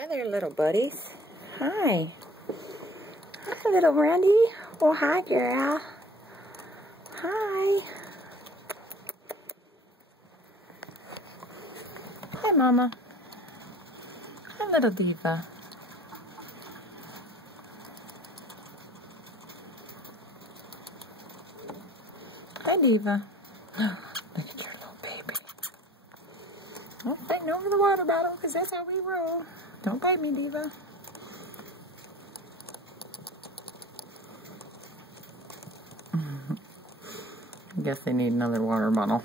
Hi there, little buddies. Hi. Hi, little Randy. Oh, hi, girl. Hi. Hi, Mama. Hi, little diva. Hi, diva. Look at your little baby. Don't fighting over the water bottle, because that's how we roll. Don't bite me, diva. I guess they need another water bottle.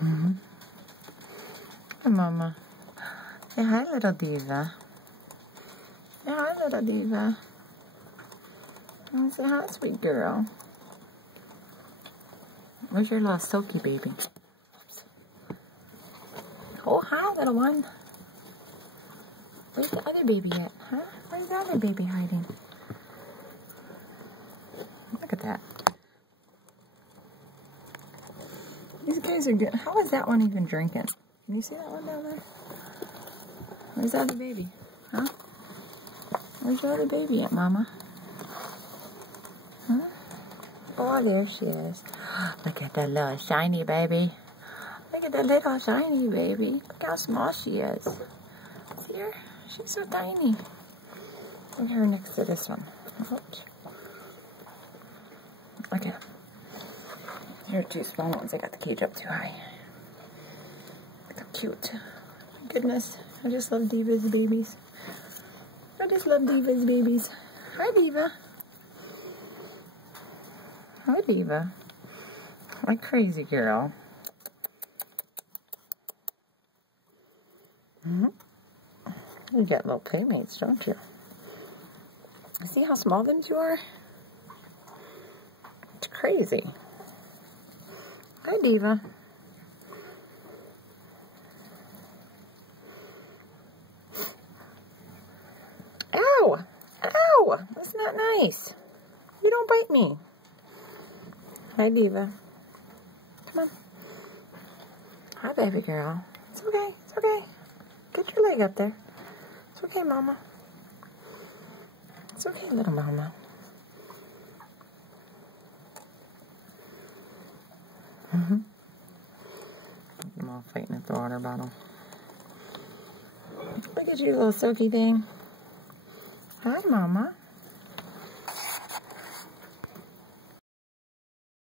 Hi, Mama. Say hi, little diva. Say hi, little diva. Oh, say hi, sweet girl. Where's your little silky baby? Oops. Oh, hi, little one. Where's the other baby at? Huh? Where's the other baby hiding? Look at that. These guys are good. How is that one even drinking? Can you see that one down there? Where's the other baby? Huh? Where's your other baby at, Mama? Huh? Oh, there she is. Look at that little shiny baby. Look at that little shiny baby. Look how small she is. See her? She's so tiny. Look at her next to this one. Ouch. Okay. They're two small ones. I got the cage up too high. Look how cute. Goodness. I just love Diva's babies. I just love Diva's babies. Hi, Diva. Hi, Diva. My crazy girl. You get little playmates, don't you? See how small them two are? It's crazy. Hi, Diva. Ow! Ow! That's not nice. You don't bite me. Hi, Diva. Come on. Hi, baby girl. It's okay. It's okay. Get your leg up there. It's okay, Mama. It's okay, little Mama. I'm all fighting at the water bottle. Look at you, little silky thing. Hi, Mama.